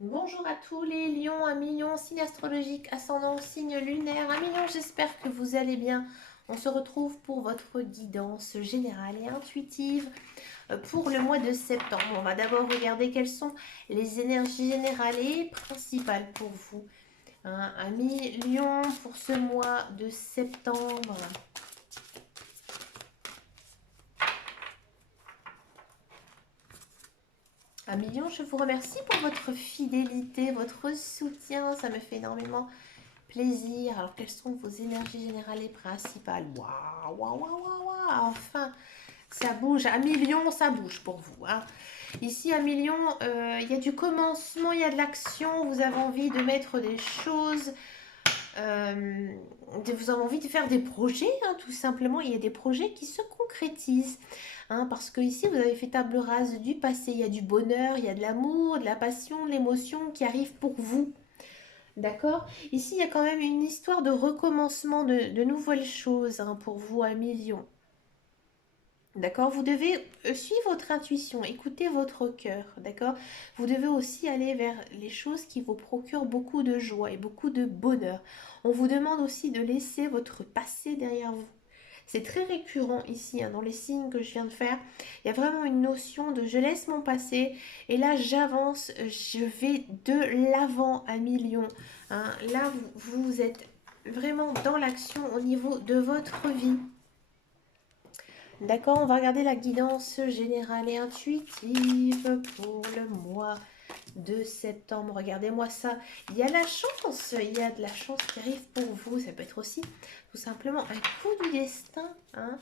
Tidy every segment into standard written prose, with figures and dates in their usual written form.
Bonjour à tous les lions, un million, signe astrologique, ascendant, signe lunaire, un million, j'espère que vous allez bien. On se retrouve pour votre guidance générale et intuitive pour le mois de septembre. On va d'abord regarder quelles sont les énergies générales et principales pour vous. Un million pour ce mois de septembre. Un million, je vous remercie pour votre fidélité, votre soutien, ça me fait énormément plaisir. Alors, quelles sont vos énergies générales et principales? Waouh, waouh, waouh, waouh, waouh. Enfin, ça bouge. Un million, ça bouge pour vous, hein. Ici, un million, il y a du commencement, il y a de l'action. Vous avez envie de mettre des choses. euh, Vous avez envie de faire des projets, hein, tout simplement. Il y a des projets qui se concrétisent, hein, parce que ici, vous avez fait table rase du passé. Il y a du bonheur, il y a de l'amour, de la passion, de l'émotion qui arrive pour vous. D'accord. Ici, il y a quand même une histoire de recommencement de nouvelles choses, hein, pour vous à million. D'accord. Vous devez suivre votre intuition, écouter votre cœur. D'accord. Vous devez aussi aller vers les choses qui vous procurent beaucoup de joie et beaucoup de bonheur. On vous demande aussi de laisser votre passé derrière vous. C'est très récurrent ici, hein, dans les signes que je viens de faire. Il y a vraiment une notion de je laisse mon passé et là j'avance, je vais de l'avant à million, hein. Là, vous êtes vraiment dans l'action au niveau de votre vie. D'accord, on va regarder la guidance générale et intuitive pour le mois de septembre. Regardez-moi ça. Il y a la chance, il y a de la chance qui arrive pour vous. Ça peut être aussi tout simplement un coup du destin, hein.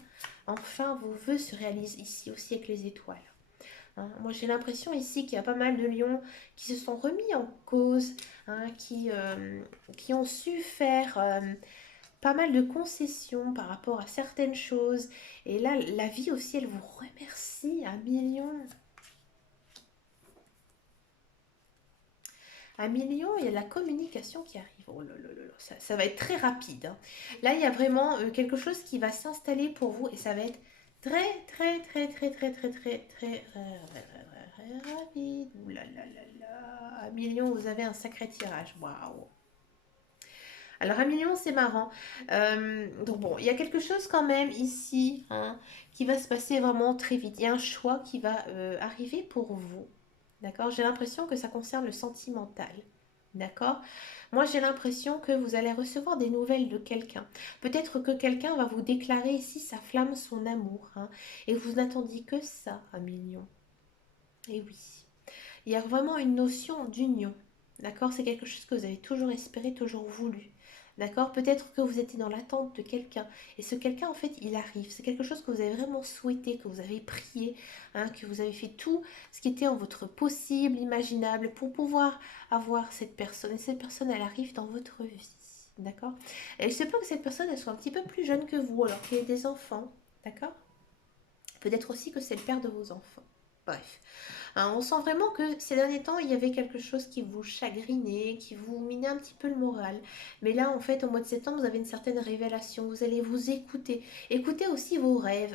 Enfin, vos voeux se réalisent ici aussi avec les étoiles, hein. Moi, j'ai l'impression ici qu'il y a pas mal de lions qui se sont remis en cause, hein, qui ont su faire pas mal de concessions par rapport à certaines choses. Et là, la vie aussi, elle vous remercie un million. Un million, il y a de la communication qui arrive. Oh là là là là, ça va être très rapide, hein. Là, il y a vraiment quelque chose qui va s'installer pour vous et ça va être très, très, très, très, très, très, très, très, très rapide. Ouh là là là là. Un million, vous avez un sacré tirage. Waouh. Alors, un million, c'est marrant. Donc, bon, il y a quelque chose quand même ici, hein, qui va se passer vraiment très vite. Il y a un choix qui va arriver pour vous. D'accord. J'ai l'impression que ça concerne le sentimental. D'accord. Moi, j'ai l'impression que vous allez recevoir des nouvelles de quelqu'un. Peut-être que quelqu'un va vous déclarer ici sa flamme, son amour, hein, et vous n'attendiez que ça, un million. Et oui. Il y a vraiment une notion d'union. D'accord. C'est quelque chose que vous avez toujours espéré, toujours voulu. D'accord. Peut-être que vous étiez dans l'attente de quelqu'un. Et ce quelqu'un, en fait, il arrive. C'est quelque chose que vous avez vraiment souhaité, que vous avez prié, hein, que vous avez fait tout ce qui était en votre possible, imaginable, pour pouvoir avoir cette personne. Et cette personne, elle arrive dans votre vie. D'accord. Et il se peut que cette personne, elle soit un petit peu plus jeune que vous, alors qu'il y ait des enfants. D'accord. Peut-être aussi que c'est le père de vos enfants. Bref. Hein, on sent vraiment que ces derniers temps, il y avait quelque chose qui vous chagrinait, qui vous minait un petit peu le moral. Mais là, en fait, au mois de septembre, vous avez une certaine révélation. Vous allez vous écouter. Écoutez aussi vos rêves.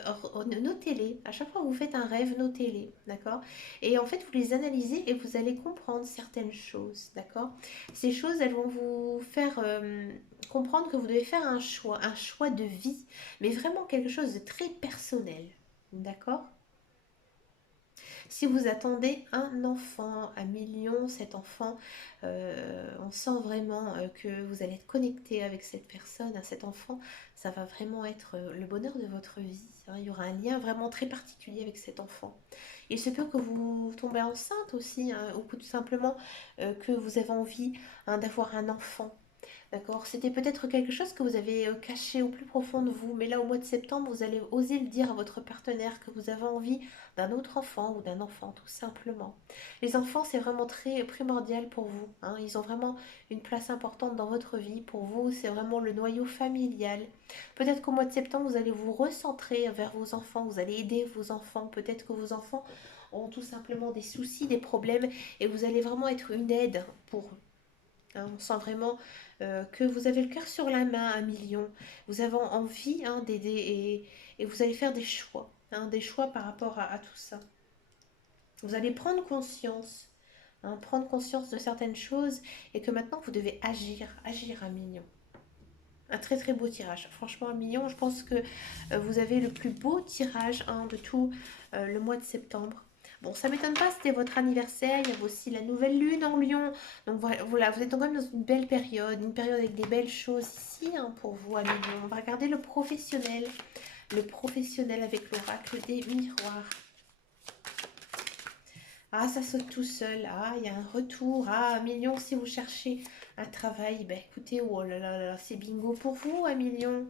Notez-les. À chaque fois que vous faites un rêve, notez-les. D'accord. Et en fait, vous les analysez et vous allez comprendre certaines choses. D'accord. Ces choses, elles vont vous faire comprendre que vous devez faire un choix de vie. Mais vraiment quelque chose de très personnel. D'accord. Si vous attendez un enfant, un million, cet enfant, on sent vraiment que vous allez être connecté avec cette personne, à cet enfant. Ça va vraiment être le bonheur de votre vie, hein. Il y aura un lien vraiment très particulier avec cet enfant. Il se peut que vous tombez enceinte aussi, hein, ou tout simplement que vous avez envie, hein, d'avoir un enfant. D'accord. C'était peut-être quelque chose que vous avez caché au plus profond de vous, mais là au mois de septembre, vous allez oser le dire à votre partenaire que vous avez envie d'un autre enfant ou d'un enfant tout simplement. Les enfants, c'est vraiment très primordial pour vous, hein. Ils ont vraiment une place importante dans votre vie. Pour vous, c'est vraiment le noyau familial. Peut-être qu'au mois de septembre, vous allez vous recentrer vers vos enfants, vous allez aider vos enfants. Peut-être que vos enfants ont tout simplement des soucis, des problèmes, et vous allez vraiment être une aide pour eux, hein. On sent vraiment que vous avez le cœur sur la main, un million. Vous avez envie, hein, d'aider et vous allez faire des choix par rapport à tout ça. Vous allez prendre conscience hein, prendre conscience de certaines choses et que maintenant vous devez agir, agir un million. Un très très beau tirage. Franchement, un million, je pense que vous avez le plus beau tirage hein, de tout le mois de septembre. Bon, ça m'étonne pas, c'était votre anniversaire, il y avait aussi la nouvelle lune en Lion. Donc voilà, vous êtes quand même dans une période avec des belles choses ici hein, pour vous à million. On va regarder le professionnel avec l'oracle des miroirs. Ah, ça saute tout seul. Ah, il y a un retour. Ah, un million si vous cherchez un travail. Ben écoutez, oh là là là, c'est bingo pour vous, un million.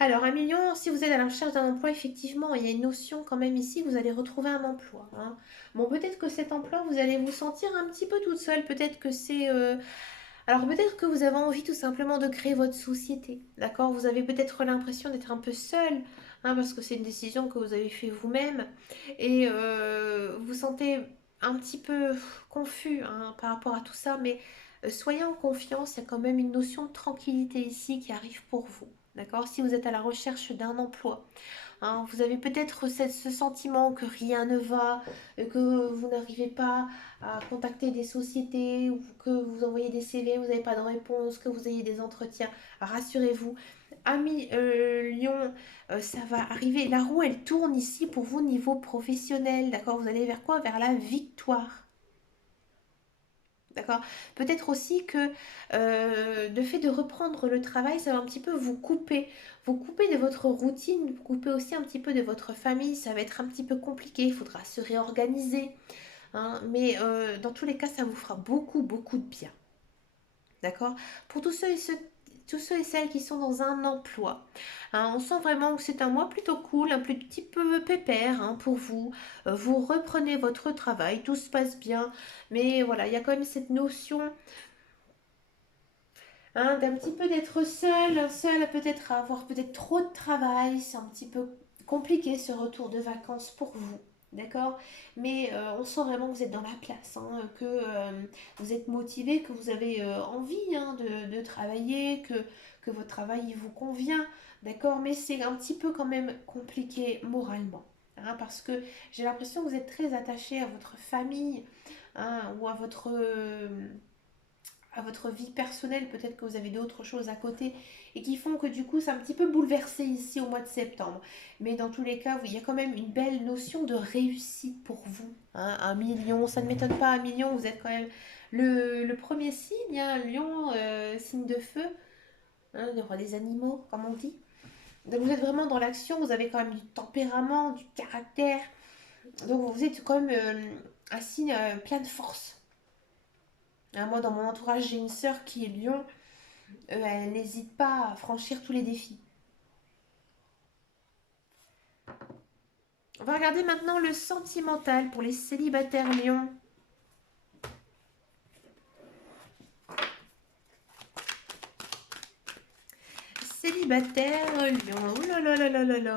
Alors, un million, si vous êtes à la recherche d'un emploi, effectivement, il y a une notion quand même ici, vous allez retrouver un emploi. Hein. Bon, peut-être que cet emploi, vous allez vous sentir un petit peu toute seule. Peut-être que c'est... Alors, peut-être que vous avez envie tout simplement de créer votre société. D'accord. Vous avez peut-être l'impression d'être un peu seule, hein, parce que c'est une décision que vous avez fait vous-même. Et vous sentez un petit peu confus hein, par rapport à tout ça. Mais soyez en confiance, il y a quand même une notion de tranquillité ici qui arrive pour vous. D'accord. Si vous êtes à la recherche d'un emploi, hein, vous avez peut-être ce sentiment que rien ne va, que vous n'arrivez pas à contacter des sociétés, ou que vous envoyez des CV, vous n'avez pas de réponse, que vous ayez des entretiens. Rassurez-vous, ami Lyon, ça va arriver. La roue, elle tourne ici pour vous niveau professionnel. D'accord. Vous allez vers quoi? Vers la victoire. D'accord. Peut-être aussi que le fait de reprendre le travail, ça va un petit peu vous couper de votre routine, vous couper aussi un petit peu de votre famille. Ça va être un petit peu compliqué, il faudra se réorganiser. Hein, mais dans tous les cas, ça vous fera beaucoup, beaucoup de bien. D'accord. Pour tous ceux et celles qui sont dans un emploi, hein, on sent vraiment que c'est un mois plutôt cool, un petit peu pépère hein, pour vous. Vous reprenez votre travail, tout se passe bien. Mais voilà, il y a quand même cette notion hein, d'un petit peu d'être seul peut-être à avoir peut-être trop de travail. C'est un petit peu compliqué ce retour de vacances pour vous. D'accord. Mais on sent vraiment que vous êtes dans la place, hein, que vous êtes motivé, que vous avez envie hein, de travailler, que votre travail il vous convient. D'accord. Mais c'est un petit peu quand même compliqué moralement. Hein, parce que j'ai l'impression que vous êtes très attaché à votre famille hein, ou à votre vie personnelle, peut-être que vous avez d'autres choses à côté et qui font que du coup c'est un petit peu bouleversé ici au mois de septembre. Mais dans tous les cas, il y a quand même une belle notion de réussite pour vous. Hein. Un million, ça ne m'étonne pas, un million, vous êtes quand même le premier signe, hein, lion, signe de feu, hein, le roi des animaux, comme on dit. Donc vous êtes vraiment dans l'action, vous avez quand même du tempérament, du caractère. Donc vous êtes quand même un signe plein de force. Hein, moi, dans mon entourage, j'ai une sœur qui est lion. Elle n'hésite pas à franchir tous les défis. On va regarder maintenant le sentimental pour les célibataires lions. Célibataire lion. Oh là là là là là là.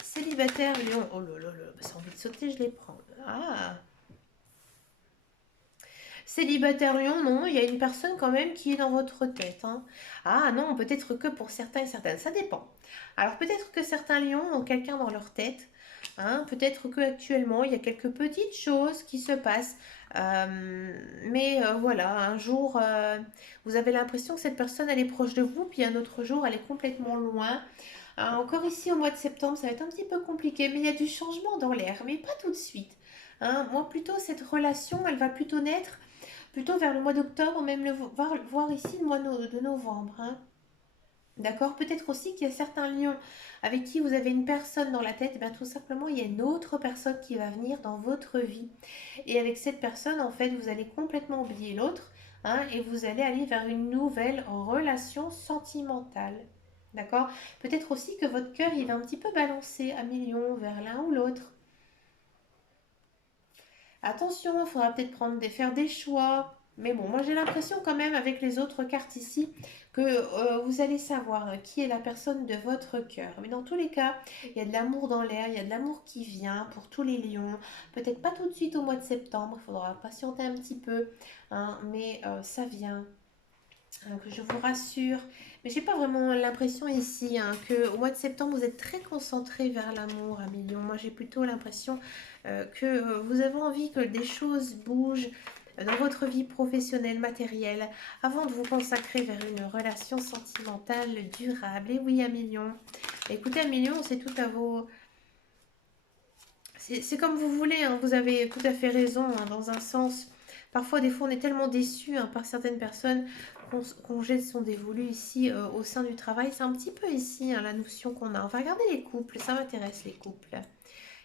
Célibataire lion. Oh là là là. Bah, ça a envie de sauter, je les prends. Ah. Célibataire lion, non, il y a une personne quand même qui est dans votre tête. Hein. Ah non, peut-être que pour certains et certaines, ça dépend. Alors peut-être que certains lions ont quelqu'un dans leur tête. Hein. Peut-être qu'actuellement, il y a quelques petites choses qui se passent. Mais voilà, un jour, vous avez l'impression que cette personne, elle est proche de vous, puis un autre jour, elle est complètement loin. Encore ici, au mois de septembre, ça va être un petit peu compliqué, mais il y a du changement dans l'air, mais pas tout de suite. Hein. Moi, plutôt, cette relation, elle va plutôt naître plutôt vers le mois d'octobre, même voir ici le mois de novembre. Hein. D'accord. Peut-être aussi qu'il y a certains lions avec qui vous avez une personne dans la tête, et bien tout simplement il y a une autre personne qui va venir dans votre vie. Et avec cette personne, en fait, vous allez complètement oublier l'autre hein, et vous allez aller vers une nouvelle relation sentimentale. D'accord. Peut-être aussi que votre cœur il va un petit peu balancer à millions vers l'un ou l'autre. Attention, il faudra peut-être faire des choix. Mais bon, moi j'ai l'impression quand même avec les autres cartes ici que vous allez savoir qui est la personne de votre cœur. Mais dans tous les cas, il y a de l'amour dans l'air, il y a de l'amour qui vient pour tous les lions. Peut-être pas tout de suite au mois de septembre, il faudra patienter un petit peu, hein, mais ça vient. Que je vous rassure. Mais j'ai pas vraiment l'impression ici hein, que au mois de septembre, vous êtes très concentré vers l'amour, Million. Moi, j'ai plutôt l'impression que vous avez envie que des choses bougent dans votre vie professionnelle, matérielle, avant de vous consacrer vers une relation sentimentale durable. Et oui, Million. Écoutez, Million, c'est tout à vos... C'est comme vous voulez, hein, vous avez tout à fait raison hein, dans un sens. Parfois, des fois, on est tellement déçu hein, par certaines personnes qu'on jette son dévolu ici au sein du travail. C'est un petit peu ici hein, la notion qu'on a. On va regarder les couples, ça m'intéresse les couples.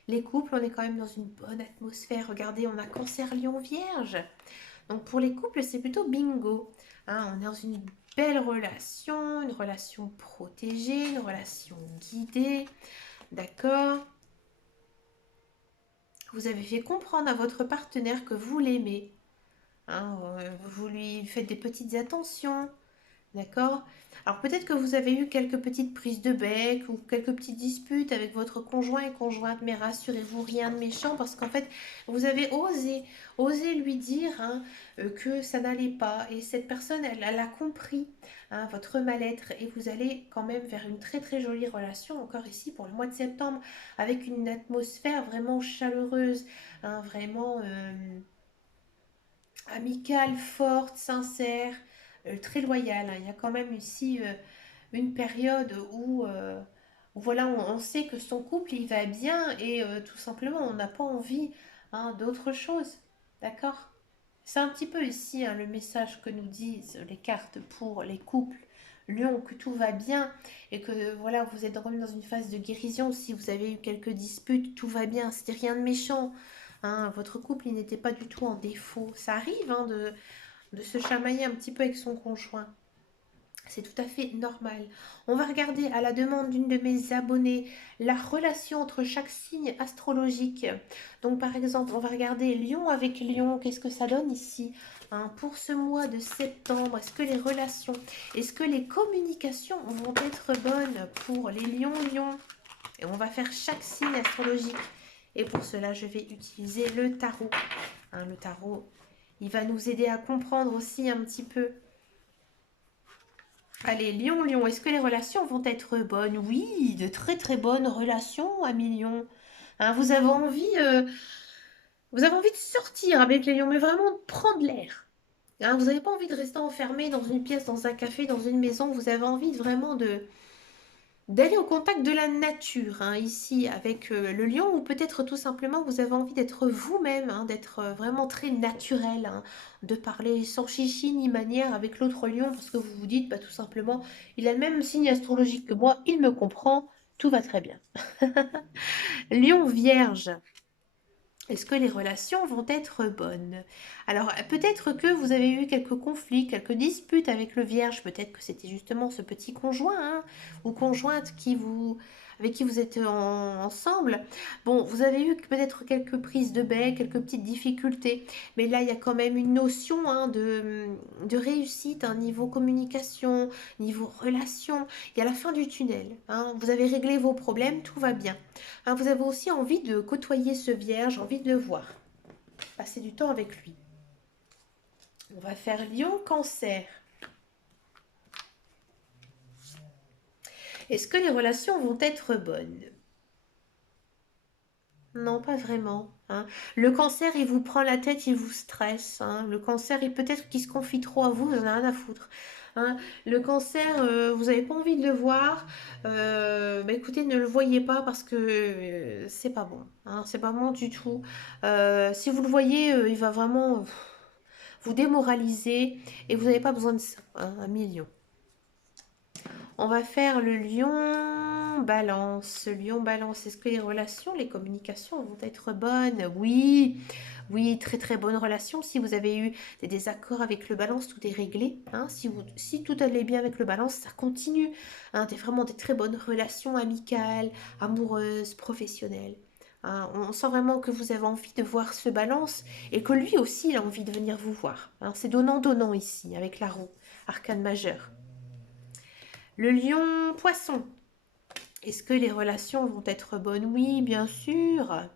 Les couples, on est quand même dans une bonne atmosphère. Regardez, on a Cancer, Lion, Vierge. Donc pour les couples, c'est plutôt bingo. Hein, on est dans une belle relation, une relation protégée, une relation guidée. D'accord. Vous avez fait comprendre à votre partenaire que vous l'aimez. Hein, vous lui faites des petites attentions. D'accord. Alors peut-être que vous avez eu quelques petites prises de bec ou quelques petites disputes avec votre conjoint et conjointe, mais rassurez-vous, rien de méchant parce qu'en fait, vous avez osé lui dire hein, que ça n'allait pas et cette personne, elle a compris hein, votre mal-être et vous allez quand même vers une très très jolie relation encore ici pour le mois de septembre avec une atmosphère vraiment chaleureuse, hein, vraiment amicale, forte, sincère, très loyale. Hein. Il y a quand même ici une période où voilà, on sait que son couple il va bien et tout simplement on n'a pas envie hein, d'autre chose. D'accord. C'est un petit peu ici hein, le message que nous disent les cartes pour les couples. Lion, que tout va bien et que voilà, vous êtes quand même dans une phase de guérison. Si vous avez eu quelques disputes, tout va bien, c'était rien de méchant. Hein, votre couple, il n'était pas du tout en défaut. Ça arrive hein, de se chamailler un petit peu avec son conjoint. C'est tout à fait normal. On va regarder à la demande d'une de mes abonnées la relation entre chaque signe astrologique. Donc par exemple, on va regarder Lion avec Lion. Qu'est-ce que ça donne ici hein, pour ce mois de septembre? Est-ce que les relations, est-ce que les communications vont être bonnes pour les lions? Et on va faire chaque signe astrologique. Et pour cela, je vais utiliser le tarot. Hein, le tarot, il va nous aider à comprendre aussi un petit peu. Allez, Lion, est-ce que les relations vont être bonnes? Oui, de très très bonnes relations, amis Lion. Hein, vous avez envie de sortir avec les lions, mais vraiment de prendre l'air. Hein, vous n'avez pas envie de rester enfermé dans une pièce, dans un café, dans une maison. Vous avez envie vraiment d'aller au contact de la nature, hein, ici avec le lion, ou peut-être tout simplement vous avez envie d'être vous-même, hein, d'être vraiment très naturel, hein, de parler sans chichi ni manière avec l'autre lion, parce que vous vous dites bah, tout simplement, il a le même signe astrologique que moi, il me comprend, tout va très bien. Lion vierge. Est-ce que les relations vont être bonnes? Alors, peut-être que vous avez eu quelques conflits, quelques disputes avec le vierge. Peut-être que c'était justement ce petit conjoint hein, ou conjointe avec qui vous êtes ensemble. Bon, vous avez eu peut-être quelques prises de bec, quelques petites difficultés. Mais là, il y a quand même une notion hein, de réussite, un niveau communication, niveau relation. Il y a la fin du tunnel. Hein. Vous avez réglé vos problèmes, tout va bien. Hein, vous avez aussi envie de côtoyer ce vierge, envie de le voir, passer du temps avec lui. On va faire Lion Cancer. Est-ce que les relations vont être bonnes? Non, pas vraiment. Hein. Le cancer, il vous prend la tête, il vous stresse. Hein. Le cancer, il peut-être qu'il se confie trop à vous, vous en avez rien à foutre. Hein. Le cancer, vous n'avez pas envie de le voir. Bah, écoutez, ne le voyez pas parce que c'est pas bon. Hein. C'est pas bon du tout. Si vous le voyez, il va vraiment vous démoraliser et vous n'avez pas besoin de ça. Hein, un million. On va faire le lion balance. Lion balance. Est-ce que les relations, les communications vont être bonnes? Oui, oui, très très bonne relation. Si vous avez eu des désaccords avec le balance, tout est réglé. Hein. Si tout allait bien avec le balance, ça continue. Hein. Vraiment des très bonnes relations amicales, amoureuses, professionnelles. Hein. On sent vraiment que vous avez envie de voir ce balance et que lui aussi il a envie de venir vous voir. Hein. C'est donnant-donnant ici avec la roue, arcane majeure. Le lion poisson. Est-ce que les relations vont être bonnes? Oui, bien sûr.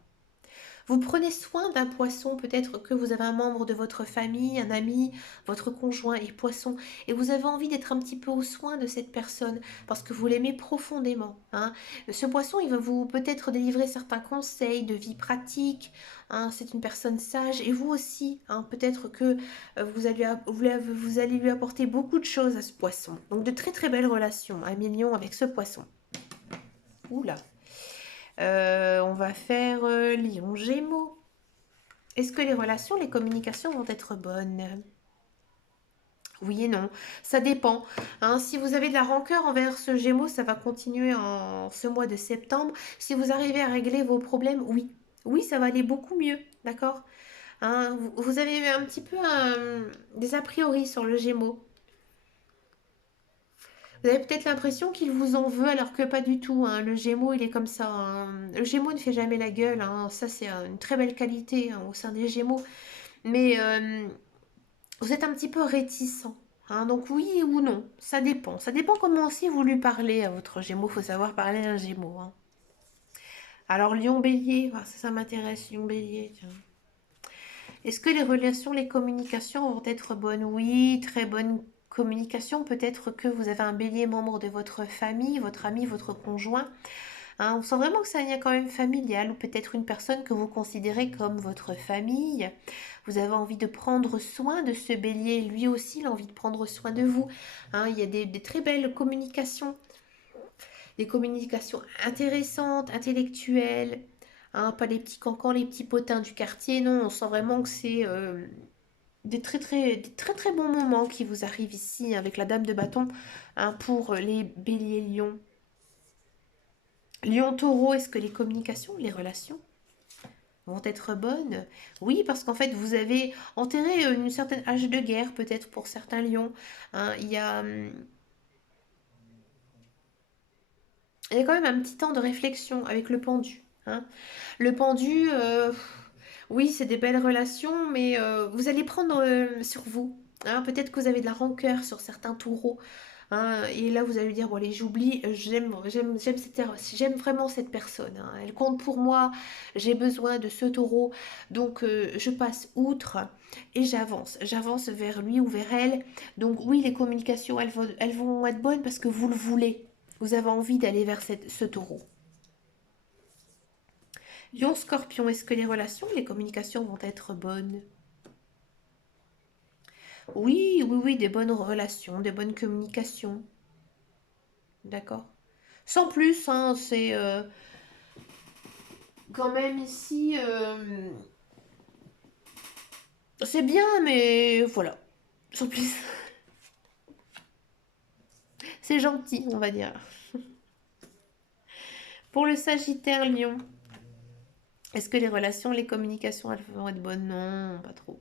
Vous prenez soin d'un poisson, peut-être que vous avez un membre de votre famille, un ami, votre conjoint est poisson, et vous avez envie d'être un petit peu au soin de cette personne, parce que vous l'aimez profondément. Hein. Ce poisson, il va vous peut-être délivrer certains conseils de vie pratique, hein. C'est une personne sage, et vous aussi, hein, peut-être que vous allez lui apporter beaucoup de choses à ce poisson. Donc de très très belles relations, un million avec ce poisson. Oula. On va faire Lion Gémeaux. Est-ce que les relations, les communications vont être bonnes? Oui et non, ça dépend. Hein. Si vous avez de la rancœur envers ce Gémeaux, ça va continuer en ce mois de septembre. Si vous arrivez à régler vos problèmes, oui. Oui, ça va aller beaucoup mieux, d'accord? Hein, vous avez un petit peu des a priori sur le Gémeaux. Vous avez peut-être l'impression qu'il vous en veut alors que pas du tout. Hein. Le Gémeaux, il est comme ça. Hein. Le Gémeaux ne fait jamais la gueule. Hein. Ça, c'est une très belle qualité hein, au sein des Gémeaux. Mais vous êtes un petit peu réticent. Hein. Donc oui ou non, ça dépend. Ça dépend comment aussi vous lui parlez à votre Gémeaux. Il faut savoir parler à un Gémeaux. Hein. Alors Lion Bélier, ah, ça m'intéresse, Lion Bélier. Tiens. Est-ce que les relations, les communications vont être bonnes? Oui, très bonne communication. Peut-être que vous avez un bélier membre de votre famille, votre ami, votre conjoint. Hein, on sent vraiment que c'est un lien quand même familial ou peut-être une personne que vous considérez comme votre famille. Vous avez envie de prendre soin de ce bélier. Lui aussi, il a envie de prendre soin de vous. Hein, il y a des très belles communications. Des communications intéressantes, intellectuelles. Hein, pas les petits cancans, les petits potins du quartier. Non, on sent vraiment que c'est des très très bons moments qui vous arrivent ici avec la dame de bâton hein, pour les béliers lions. Lion taureau, est-ce que les communications, les relations vont être bonnes? Oui, parce qu'en fait, vous avez enterré une certaine hache de guerre, peut-être pour certains lions. Hein, il y a quand même un petit temps de réflexion avec le pendu. Hein. Le pendu, oui, c'est des belles relations, mais vous allez prendre sur vous. Hein. Peut-être que vous avez de la rancœur sur certains taureaux. Hein, et là, vous allez lui dire, bon, allez, j'oublie, j'aime vraiment cette personne. Hein. Elle compte pour moi, j'ai besoin de ce taureau. Donc, je passe outre et j'avance. J'avance vers lui ou vers elle. Donc, oui, les communications, elles vont être bonnes parce que vous le voulez. Vous avez envie d'aller vers ce taureau. Lion, scorpion, est-ce que les relations, les communications vont être bonnes? Oui, oui, oui, des bonnes relations, des bonnes communications. D'accord. Sans plus, hein, c'est quand même ici, c'est bien, mais voilà. Sans plus. C'est gentil, on va dire. Pour le Sagittaire Lion, est-ce que les relations, les communications, elles vont être bonnes? Non, pas trop.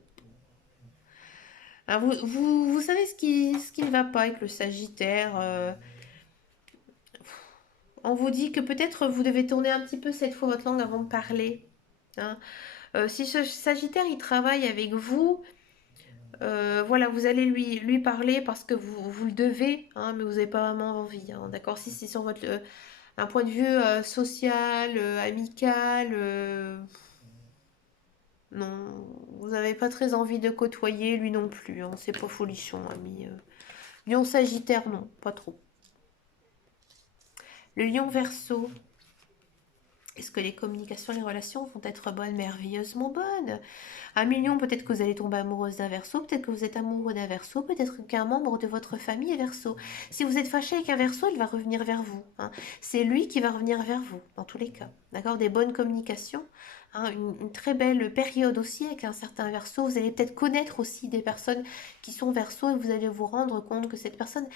Ah, vous savez ce qui ne va pas avec le Sagittaire. On vous dit que peut-être vous devez tourner un petit peu cette fois votre langue avant de parler. Hein. Si ce Sagittaire, il travaille avec vous, voilà, vous allez lui parler parce que vous le devez, hein, mais vous n'avez pas vraiment envie. Hein, d'accord? Si c'est sur votre, un point de vue social, amical, non, vous n'avez pas très envie de côtoyer, lui non plus. Hein, c'est pas folichon, ami. Lion Sagittaire, non, pas trop. Le lion Verseau, est-ce que les communications, les relations vont être bonnes, merveilleusement bonnes? Un million, peut-être que vous allez tomber amoureuse d'un Verseau, peut-être que vous êtes amoureux d'un Verseau, peut-être qu'un membre de votre famille est Verseau. Si vous êtes fâché avec un Verseau, il va revenir vers vous. Hein. C'est lui qui va revenir vers vous, dans tous les cas. D'accord? Des bonnes communications. Hein, une très belle période aussi avec un certain Verseau. Vous allez peut-être connaître aussi des personnes qui sont Verseau et vous allez vous rendre compte que cette personne,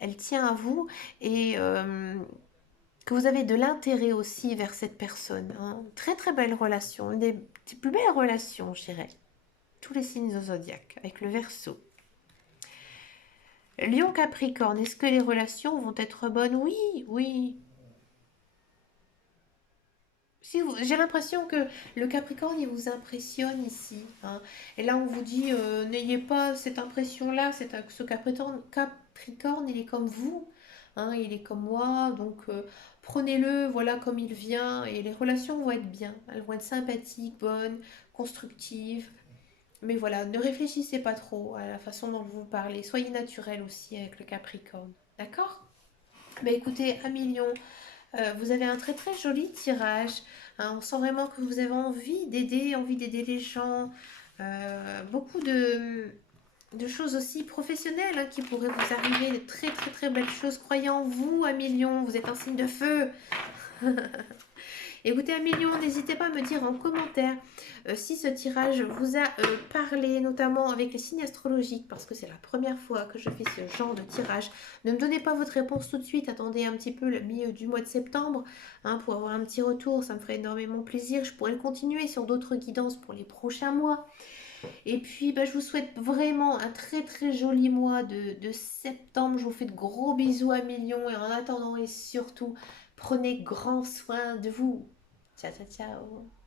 elle tient à vous et que vous avez de l'intérêt aussi vers cette personne. Hein. Très très belle relation, une des plus belles relations, je dirais. Tous les signes du zodiaque, avec le Verseau. Lion Capricorne, est-ce que les relations vont être bonnes? Oui, oui. Si j'ai l'impression que le Capricorne, il vous impressionne ici. Hein. Et là, on vous dit, n'ayez pas cette impression-là, ce Capricorne, il est comme vous. hein, il est comme moi, donc prenez-le, voilà, comme il vient, et les relations vont être bien. Elles vont être sympathiques, bonnes, constructives. Mais voilà, ne réfléchissez pas trop à la façon dont vous parlez. Soyez naturel aussi avec le Capricorne. D'accord? Bah écoutez, Amilion, vous avez un très très joli tirage, hein. On sent vraiment que vous avez envie d'aider les gens. Beaucoup de choses aussi professionnelles, hein, qui pourraient vous arriver, de très très très belles choses. Croyez en vous, Amilion, vous êtes un signe de feu. Écoutez, Amélion, n'hésitez pas à me dire en commentaire si ce tirage vous a parlé, notamment avec les signes astrologiques, parce que c'est la première fois que je fais ce genre de tirage. Ne me donnez pas votre réponse tout de suite, attendez un petit peu le milieu du mois de septembre, hein, pour avoir un petit retour, ça me ferait énormément plaisir. Je pourrais le continuer sur d'autres guidances pour les prochains mois. Et puis, bah, je vous souhaite vraiment un très très joli mois de septembre. Je vous fais de gros bisous, Amélion, et en attendant, et surtout, prenez grand soin de vous. Ciao, ciao, ciao.